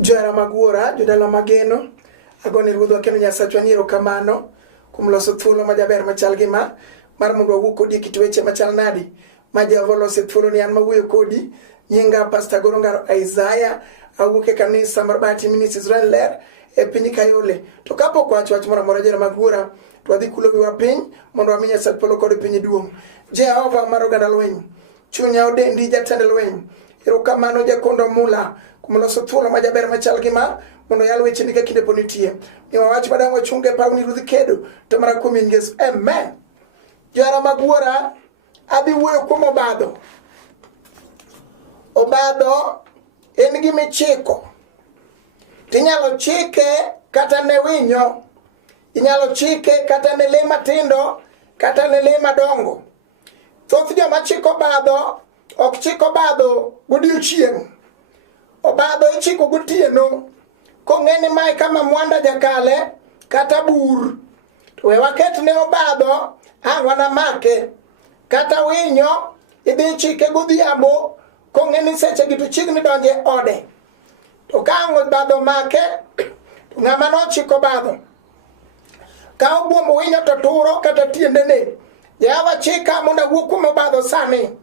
Johera magwora, jodala mageno, agone ruodhwa kendo Nyasachwa ni erokamano kuom loso thuolo majaber machal gi mar mondo wawuo kodi e kit weche machal nadi ma Jehova oloso thuolo ni an mawuoyo kodi. Nyinga Pastor Gorongaro Isaiah, awuok e kanisa mar Bahati Ministries Israel Ler e piny Kayole. To kapok wacho wach moro amora johera magwora, to wadhi kulo wiwa piny mondo wami Nyasaye polo kod piny duong'. Jehova mar oganda lweny, chunya odendi jatend lweny, erokamano jakondo mula kuom loso thuolo majaber machal gi mar mondo yal weche ni ka kinde po nitie. Miwa wach madang' wachunge pawni ruodh kedo to mara kuom Yesu. Amen. Johera magwora, adhi wuoyo kuom obadho. Obadho en gima ichiko. Tinyalo chike kata ne winyo, inyalo chike kata ne le matindo, kata ne le madongo. Thoth joma chiko obadho ok chiko obadho godiechieng'. Obadho ichiko gotieno kong'eni mae kama mwanda jakale kata bur. To we waket ne obadho ang' wanamake. Kata winyo idhi chike godhiambo kong'eni seche gi to chiegni donje ode. To ka ang' obadho make, to ng'ama nochiko obadho kawo buomb winyo to turo kata tiendene. Jehova chika mondo awuo kuom obadho sani.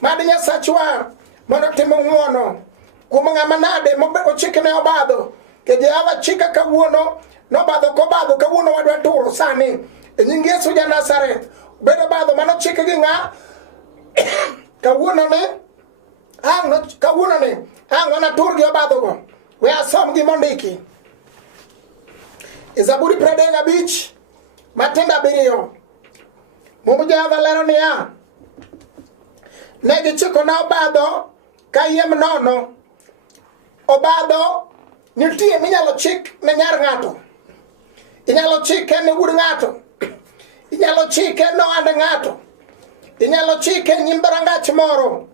Mad Nyasachwa mondo tim ng'wono kuom ng'ama nade mochikne obadho. Ke Jehova chika kawuono nobadho kobadho kawuono wadwa turo sani. E nying Yesu ja Nazareth, obed obadho manochik gi ng'a kawuono ni ang' wanatur gi obadho go. We asom gi mondiki e Zaburi 35 matindo 7. Mumb Jehova lero niya, ne gichiko na obadho kayiem nono. Obadho nitie minyalo chik ne nyar ng'ato, inyalo chike ne wuod ng'ato, inyalo chike ne ohand ng'ato, inyalo chike nyim barangach moro.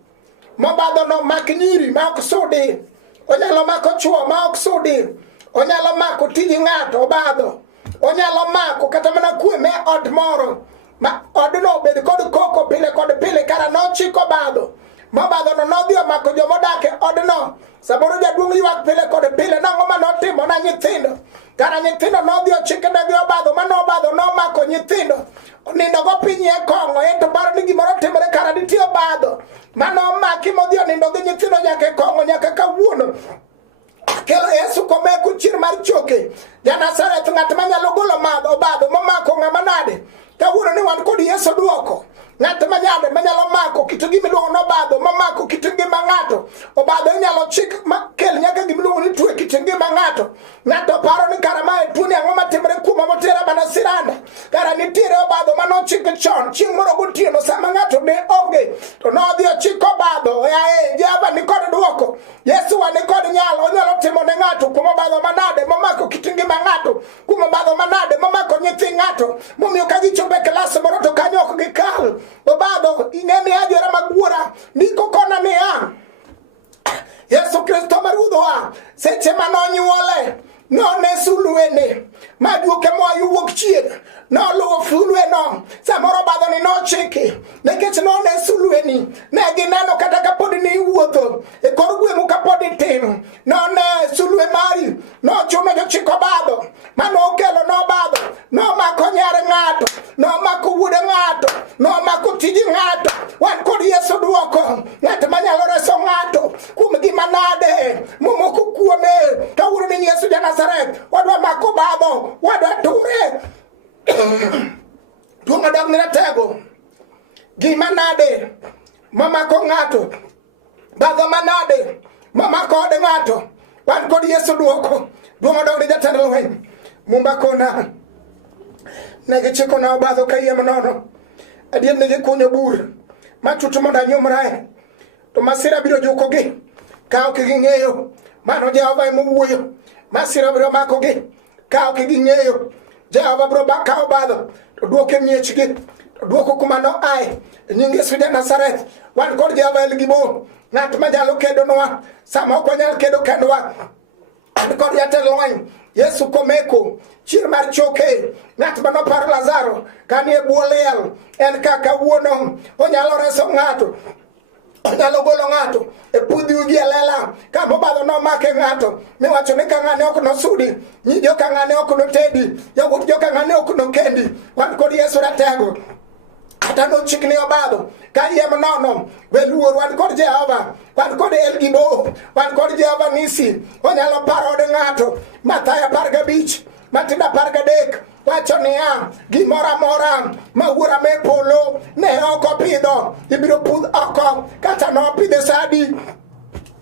Mobadho no mak nyiri ma ok sudi, onyalo mako chuo ma ok sudi, onyalo mako tiji ng'ato obadho, onyalo mako kata mana kwe me od moro ma odno bed kod koko pile kod pile kara nochiko obadho. Mobadho no nodhi omako jomodak e odno. Saboro jaduong' ywak pile kod pile nang'o manotimo na nyithindo. Kara nyithindo nodhi ochike negi obadho mano obadho nomako nyithindo. Onindo go piny e kong'o ento baro ni gimoro timore kara nitie obadho. Mano omaki modhi onindo gi nyithindo nyaka e kong'o nyaka kawuono. Kelo Yesu komeko chir mar choke. Ja Nazareth ng'at manyalo golo obadho momako ng'ama nade. Kawuono ni wan kod Yesu duoko. Ng'at manyalo mako kit gimiluongo n'obadho mamako kit ngima ng'ato. Obadho inyalo chik makel nyaka gimiluongo ni tuo kit ngima ng'ato. Ng'ato paro ni kara mae tuo ni ang'o matimore kuoma motera mana siranda. Kara nitiere obadho manochik chon chieng' moro gotieno sama ng'ato ne onge. To nodhi ochiko obadho. Jehova ni kod duoko. Yesu wa ni kod nyalo. Onyalo timo ne ng'ato kuom obadho manade mamako kit ngima ng'ato. Kuom obadho manade mamako nyithi ng'ato. Momiyo ka gichopo e klas moro to kanyo ok gikal. Obadho ing'eni johera magwora ndiko kona niya, Yesu Kristo ma ruodhwa seche manonyuole none sulwene maduoke moa yo wuok chieng' noluwo sulweno. Samoro obadho ni nochiki nikech none sulweni ne gineno kata kapod ni iwuotho e kor gweng'u kapod itin none sulwe mari nochuno jochiko obadho mano okelo n'obadho nomako nyar ng'ato, nomako wuod ng'ato, nomako tiji ng'ato. Wan kod Yesu duoko, ng'at manyalo reso ng'ato kuom gima nade momoko kuome. Kawuono ni Yesu ja Nazareth wadwa mako obadho, wadwa ture. Tuo madong ni ratego gima nade mamako ng'ato, badho manade mamako od ng'ato. Wan kod Yesu duoko. Duo madong ni jatend lweny mumba kona ne gichiko na obadho kayiem nono. Adier ne gikunyo bur machuto mondo anyumrae, to masira biro jukogi ka ok ging'eyo. Mano Jehova ema owuoyo. Masira biro makogi ka ok ging'eyo. Jehova biro kawo obadho to duoke miechgi, to duoko kuma no ae. E nying Yesu ja Nazareth wan kod Jehova Elgibon, ng'at manyalo kedonwa sama ok wanyal kedo kendwa. An kod jatend lweny Yesu komeko chir mar choke, ng'at manoparo Lazaro kanie bwo liel. En kaka wuono onyalo reso ng'ato, onyalo golo ng'ato e pudhi ugi elela kama obadho nomake ng'ato miwacho ni ka ng'ane ok nosudi, nyi joka ng'ane ok notedi, yawuot joka ng'ane ok nokendi. Wan kod Yesu Ratego kata nochikni obadho ka yiem nono weluor. Wan kod Jehova, wan kod El Gibo, wan kod Jehova Nisi. Onyalo paro od ng'ato. Mathayo 15 Matindo 13 wacho niya, gimoro amora ma wuora me polo ne ok opidho ibiro pudh oko. Kata nopidhe sa adi,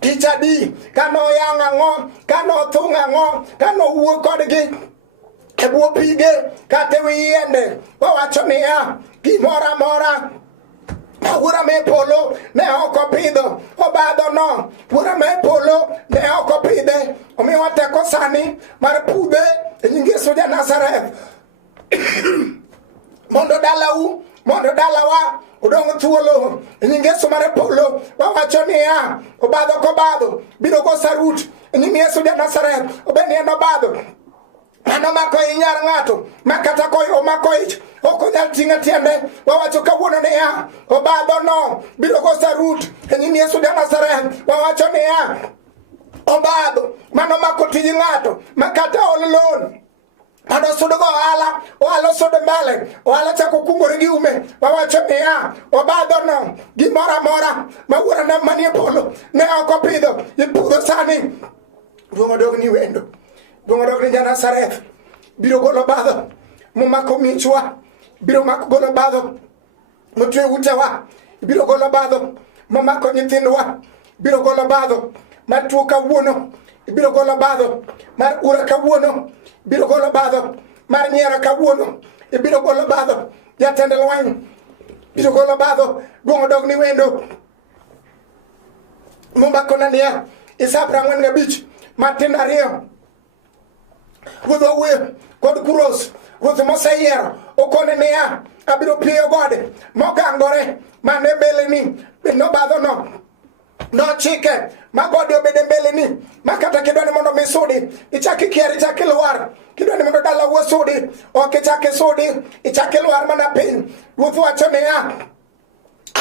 tich adi, kanoyang'o ang'o, kanothung' ang'o, kanowuok kodgi e bwo pige kata e wi yiende. Wawacho niya, gimoro amora ma wuora me polo ne ok opidho, obadho no wuora me polo ne ok opidhe. Omiyo wateko sani mar pudhe e nying Yesu ja Nazareth. Mondo dalau, mondo dalawa odong' thuolo e nying Yesu mar polo. Wawacho niya, obadho kobadho biro go sarut e nying Yesu ja Nazareth. Obeni en obadho mano mako inyar ng'ato makata koyo omako ich ok onyal ting'o tiende. Wawacho kawuono niya, obadho no biro go sarut e nying Yesu ja Nazareth. Wawacho niya, obadho mano mako tij ng'ato makata ol lon mano sudo go ohala sudo mbele, ohala chako kungore gi ume. Wawacho niya, obadho no gimoro amora ma wuora na manie polo ne ok opidho ipudho sani. Duong' odog ni wendo, duong' odog ni ja Nazareth. Biro golo obadho momako michwa, biro golo obadho motwe utewa, biro golo obadho momako nyithindwa, biro golo obadho mar tuo kawuono, biro golo obadho mar ura kawuono, biro golo obadho mar nyiero kawuono, biro golo obadho jatend lweny, biro golo obadho. Duong' odog ni wendo momako nania Isa 45 Matindo 2 Ruoth owuoyo kod Kuros, ruoth moseyiero okone niya, abiro piyo gode mogangore mane mbeleni. Nobadho no nochike ma gode obede mbeleni makata kidwani mondo misudi ichaki kier ichaki lwar, kidwani mondo dala wuo sudi ok ichaki sudi ichaki lwar mana piny. Ruoth wacho niya,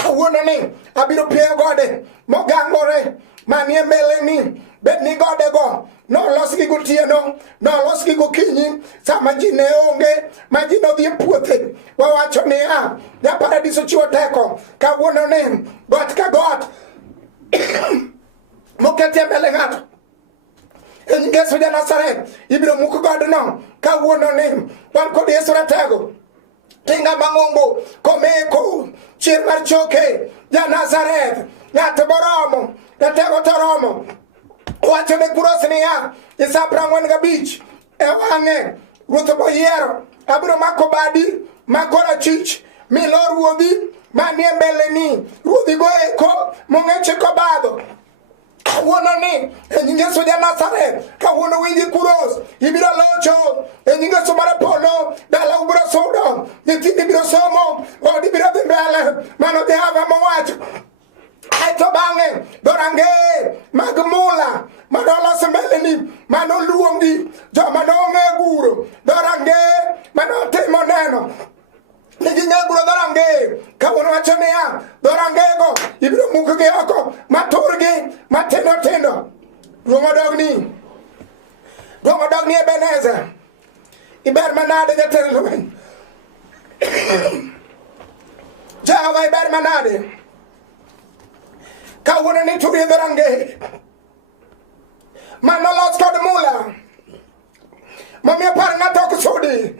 awuono ni abiro piyo gode mogangore manie mbeleni. Bed ni gode go nolos gi gotieno, nolos gi gokinyi sama ji ne onge, ma ji nodhi e puothe. Wawacho niya, ja Paradiso chiwo teko kawuono ni got ka got moketie mbele ng'ato e nying Yesu ja Nazareth ibiro muk godno kawuono ni. Wan kod Yesu Ratego, tinga mang'ongo komeko chir mar choke ja Nazareth, ng'at boromo Ratego toromo. Wacho ne Kuros niya, Isa 45 e wang'e ruoth moyiero, abiro mako badi makora chich milo ruodhi manie mbeleni, ruodhi go eko mong'eche kobadho. Kawuono ni e nying Yesu ja Nazareth, kawuono winji Kuros ibiro locho e nying Yesu mar polo. Dala ubiro sudo, nyithindi biro somo, odi biro dhi mbele. Mano Jehova mowacho. Aeto bang'e dorange mag mula manoloso mbeleni manoluongi joma nong'e guro, dorange manotimo neno ni ging'e guro dorange. Kawuono wacho niya, dorangego ibiro mukgi oko maturgi matindo tindo. Duong' odog ni Ebenezer, iber manade jatend lweny. Jehova iber manade kawuono ni turi dorange manolos kod mula momiyo par ng'ato ok sudi,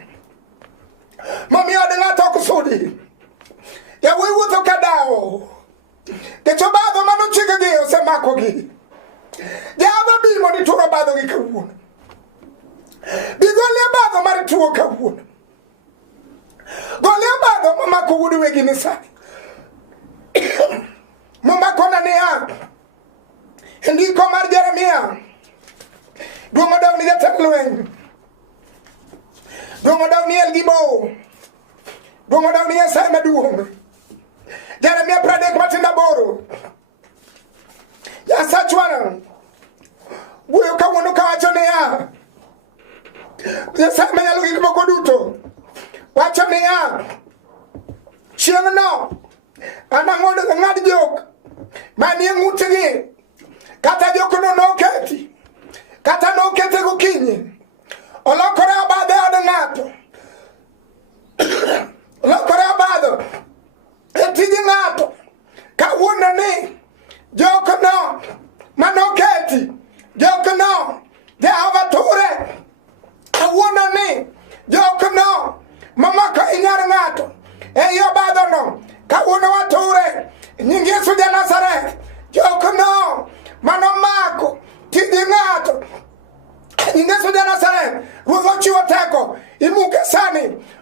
momiyo od ng'ato ok sudi. Yawuoyi wuotho ka dawo kech obadho manochikgi osemakogi. Jehova bi mondo itur obadhogi kawuono, bi golie obadho mar tuo kawuono, golie obadho momako wuod wegi ni sani momakona niya e ndiko mar Jeremia. Duong' odog ni jatend lweny, duong' odog ni El Gibo, duong' odog ni Nyasaye maduong'. Jeremia 30 Matindo 8 Nyasachwa wuoyo kawuono kawacho niya, Nyasaye manyalo gik moko duto wacho niya, chieng' no anang'ad jok manie ng'utgi kata jok no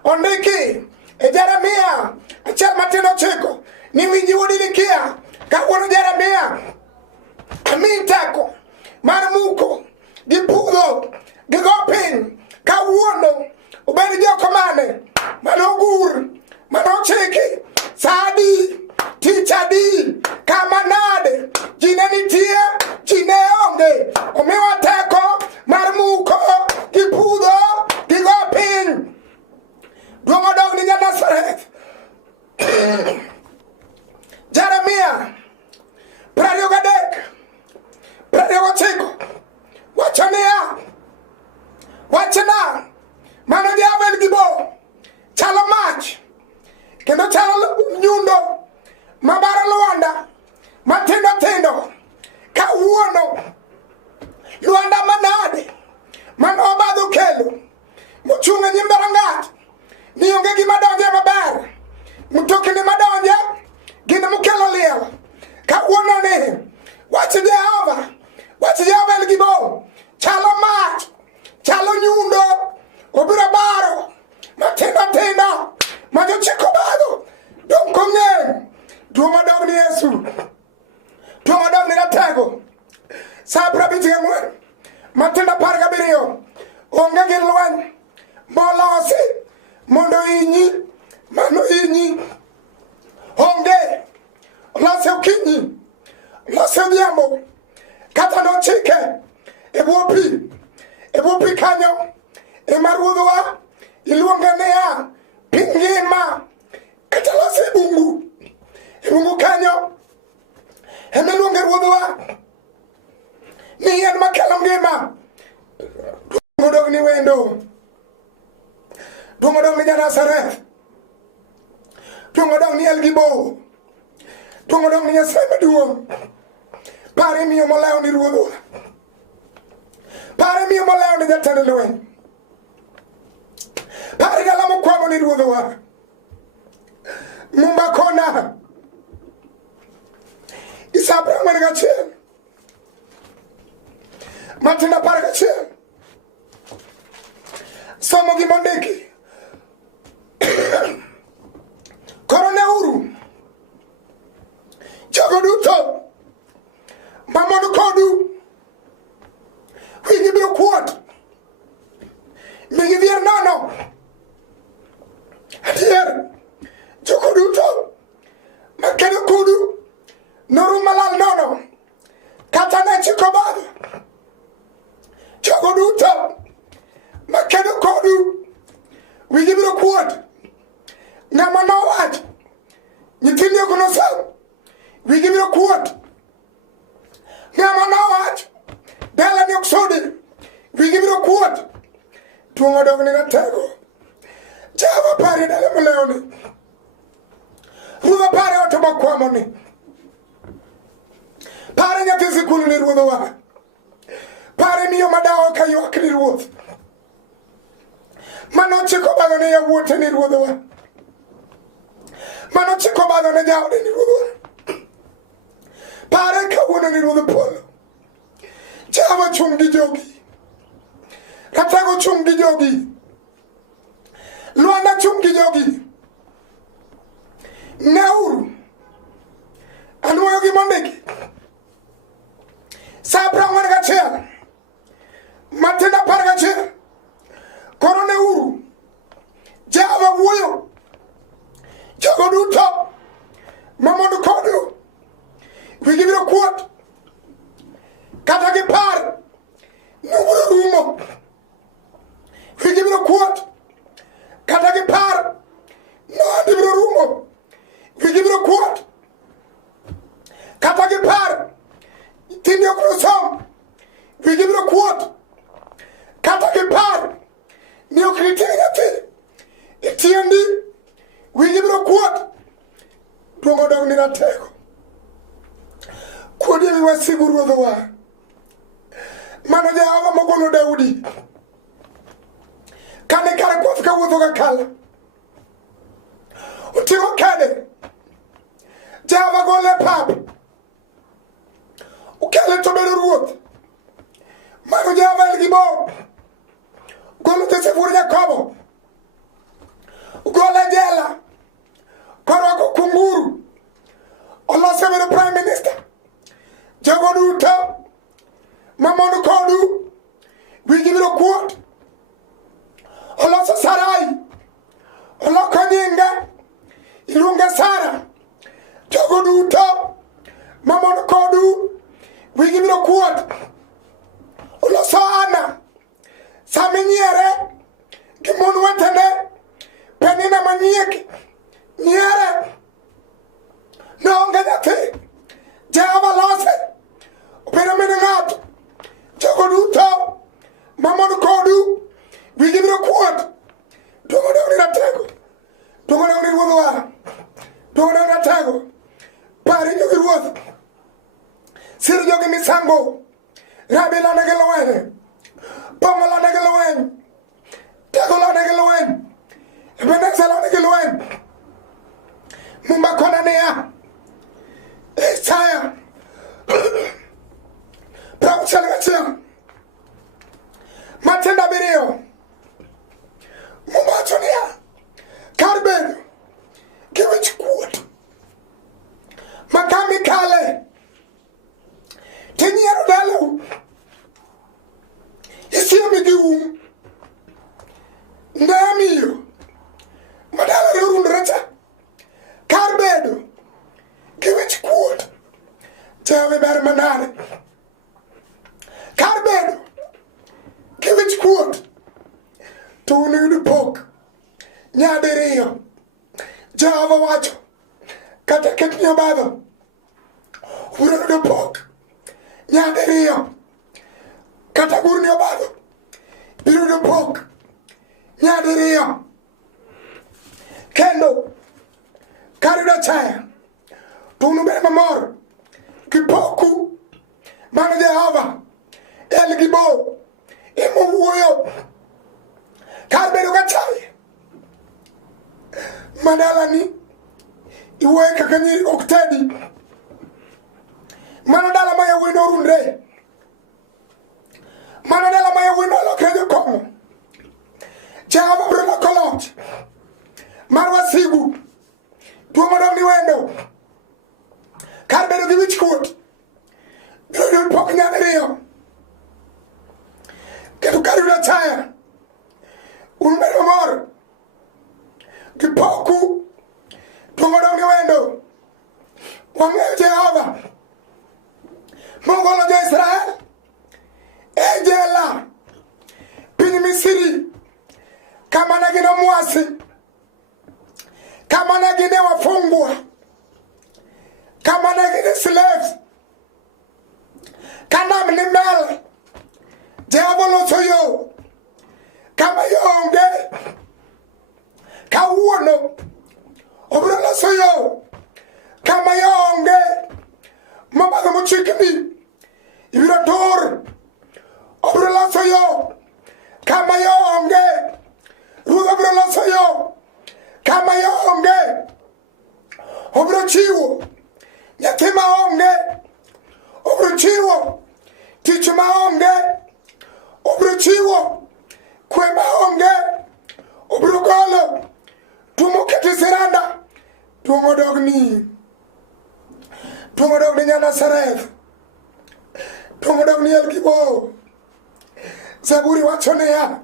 ondiki e Jeremia achiel matin 9 ni winji wuodilikia kawuono Jeremia ami teko mar muko gi pudho gi go piny kawuono ubed joko mane manogur manochiki sadi tich adi kama nade jine nitie jine onge omiwa teko mar muko gi pudho gi go piny duong' odog ni Nazareth. Jeremia 23:29 wacho niya wachna mano Jehova Gibo chalo mach kendo chalo nyundo mabaro Lwanda matindo tindo kawuono Lwanda manade mano obadho kelo mochung' e nyim dhorangach ni onge gima donje maber mtokni madonje gin mokelo liel kawuono ni wach Jehova Gibo chalo mach chalo nyundo obiro baro matindo tindo majochiko badho dong' kong'eny duong' odog ni Yesu duong' odog ni Ratego sa 54 matindo 17 onge gi lweny molosi mondo inyi mano inyi onge lose okinyi lose odhiambo kata nochike e bwo pi kanyo ema ruodhwa iluonge niya pi ngima kata lose e bungu kanyo ema iluonge ruodhwa ni yien makelo ngima duong' odog ni wendo duong' odog ni Nazareth duong' odog ni El Gibo duong' odog ni Nyasaye maduong' pare miyo molewo ni ruodhwa pare miyo molewo ni jatend lweny pare gala mokwamo ni ruodhwa mumba kona Isa 41 matindo 11 somo gi mondiki koro neuru jogo duto mamon kodu winyi biro kuot migi dhier nono adier jogo duto makedo kodu norum malal nono kata ne chiko badho jogo duto makedo kodu winyi biro kuot ng'ama nowach nyithindi ok nosom winyi biro kuot ng'ama nowach dalani ok sudi winyi biro kuot duong' odog ni Ratego Jehova pare dala molewoni ruodhwa pare ot mokwamoni pare nyathi sikul ni ruodhwa pare miyo madawo ka ywak ni ruoth manochiko badho ne yawuote ni ruodhwa manochiko badho ne jaode ni ruodhwa pare kawuono ni ruodh polo Jehova chung' gi jogi Ratego chung' gi jogi Lwanda chung' gi jogi neuru anuoyo gi mondiki sa 41 matindo 11 koro neuru Jehova wuoyo jogo duto mamon kodu wigi biro kuot kata gipar nubiro rumo wigi biro kuot kata gipar noandi biro rumo wigi biro kuot kata gipar nyithindi ok nosom wigi biro kuot kata gipar ni ok nitie nyathi e tiendi wigi biro kuot duong' odog ni Ratego kuodi ewi wasigu ruodhwa mano Jehova mogolo Daudi kane kare koth kawuotho ga kala oting'o kede Jehova gole pap okele to bedo ruoth mano Jehova El Gibo golo Joseph wuod Jakobo jogo duto mamon kodu wigi biro kuot oloso sarai oloko nyinge iluonge Sara jogo duto mamon kodu wigi biro kuot oloso Ana saminyiere gi mon wetene Penina manyieki nyiere noonge nyathi Jehova lose obedo min ng'ato jogo duto mamon kodu wigi biro kuot dongo dewni ratego dongo dewni ruodh wara dongo dewni ratego pari jogi ruoth sir jogi misango rabi lane gi lweny pongo lane gi lweny tego lane gi lweny Ebeneza lane gi lweny mumba kona niya Isaya Prauchel gachiel Matenda biriyo mumba wacho niya kar bedo gi wich kuot ma kami kale tinyiero dalau isiemi gi ndamiyo madala rurundre cha kar bedo gi wich kuot Jehova ber manade kar bedo gi wich kuot to unuyudo pok nyadiriyo Jehova wacho kata ket nyabadho ubiro yudo pok nyadiriyo kata gurni obadho biro yudo pok nyadiriyo kendo kar yudo chaya to unubed mamor gi poku mano Jehova el gi bo emowuoyo kar bedo ga chaya madalani iwuoyo kaka nyiri ok tedi mano dala ma yawuoyi norundre mano dala ma yawuoyi nolokre jokong'o Jehova biro loko loch mar wasigu tuo modong' ni wendo kar bedo gi wich kuot biro yudo pok nyadiriyo kendo kar yudo chaya unubedo mamor gi poku tuo modong' ni wendo wang'eyo Jehova mogolo jo-Israel e jela piny Misri kama ne gin omwasi kama ne gin wafungwa kama ne gin slaves kanam ni mbele Jehova loso yo kama yo onge kawuono obiro loso yo kama yo onge mabadho mochikni ibiro tur obiro loso yo kama yo onge ruodh obiro loso yo kama yo onge obiro chiwo nyathi ma onge obiro chiwo tich ma onge obiro chiwo kwe ma onge obiro golo tuo moketi siranda tuo modogni Nyanasareth tuo modogni Elgibo Zaburi wacho niya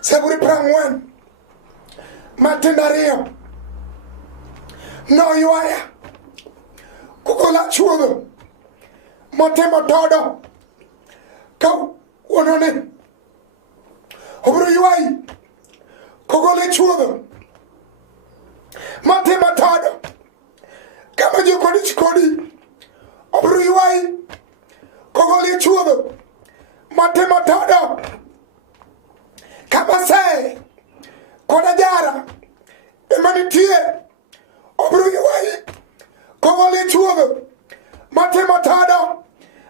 Zaburi 40 Matindo 2 noywaya kogola chuodho motimo todo kawuononi obiro ywayi kogole chuodho motimo todo kama jokodi chikodi obiro ywayi kogole chuodho motimo todo kama se koda jara emanitie obiro ywayi kogole chuodho matimo todo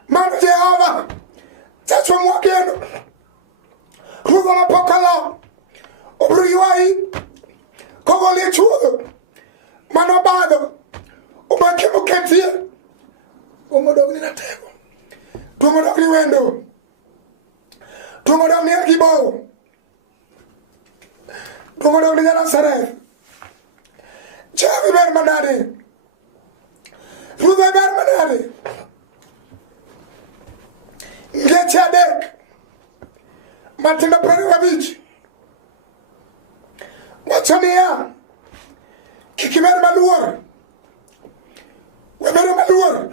mano Jehova Chachwa mwageno ruodho mapokalo obiro ywayi kogole chuodho mano badho omaki moketie omodogni ratego tuo modogni wendo tuo modogni Elgibo tuo modogni Nyanasareth Jehova ber manade Ruodhe ber manade. Ngeche adek matindo 25 wacho niya kik iber maluor, webedo maluor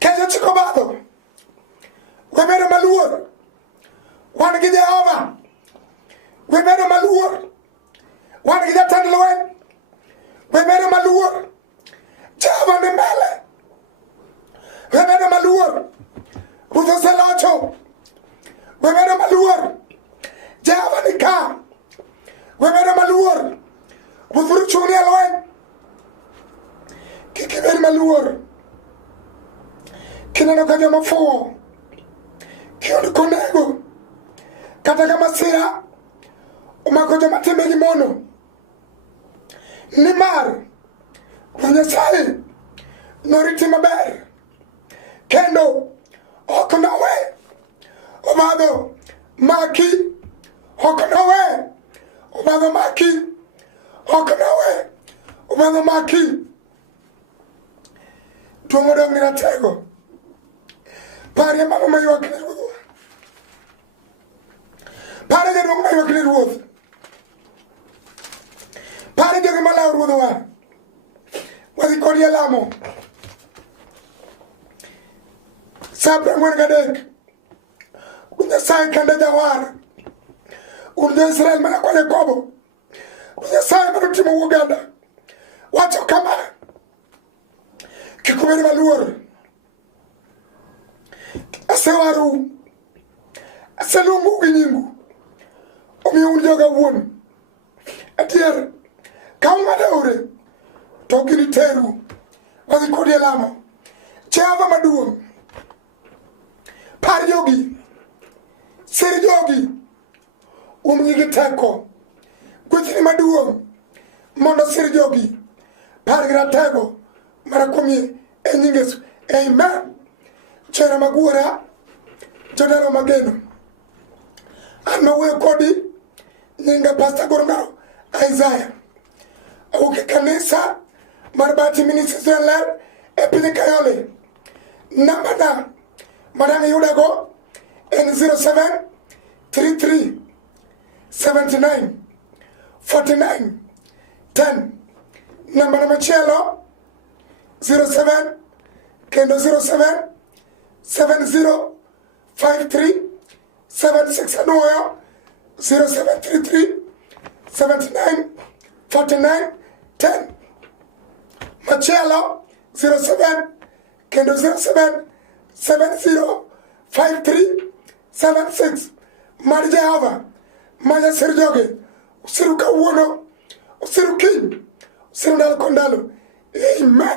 kech ochiko obadho, webedo maluor wan gi Jehova, webedo maluor wan gi jatend lweny, webedo maluor Jehova ni mbele, webedo maluor Ruoth oselocho, webedo maluor Jehova ni ka, webedo maluor Ruoth biro chung' e lweny. Kik ibed maluor kineno ka joma fuwo kiyudo konego kata ka masira omako joma timbegi mono, nimar Ruoth Nyasaye noriti maber kendo ok nowe obadho maki, ok nowe obadho maki, ok nowe obadho maki. Tuo modong' ni ratego, pari mama maywak ni Ruodhwa, pari jaduong' maywak ni Ruoth, pari jogi malawo Ruodhwa, wadhi kodi e lamo sa 43. Ruoth Nyasaye kende jawar, un jo-Israel mana kwa Jakobo, Ruoth Nyasaye manotimo Uganda wacho kama, kik ubed maluor, asewaru, aseluongu gi nyingu, omiyo un joga wuon. Adier, ka ung'ado aore to giniteru, wadhi kodi e lamo. Jehova maduong', par jogi, sir jogi, umgi gi teko, gwethni maduong' mondo sir jogi, par gi ratego mara kuomie e nying Yesu. Amen. Chera magwara, jodaro mageno, an mawuoyo kodi nyinga Pastor Gorongaro Isaiah, awuok e kanisa mar Bati Ministries Ler e piny Kayole. Namba na madang' iyudago en 0733 79 49 10. Namba na machielo 07 kendo 07 70 53 76 anuoyo 0733 79 49 10. Machielo 07 kendo 07 70 53 76. Mar Jehova ma jasir jogi, usiru kawuono, usiru kiny, usiru ndalo kondalo. Amen.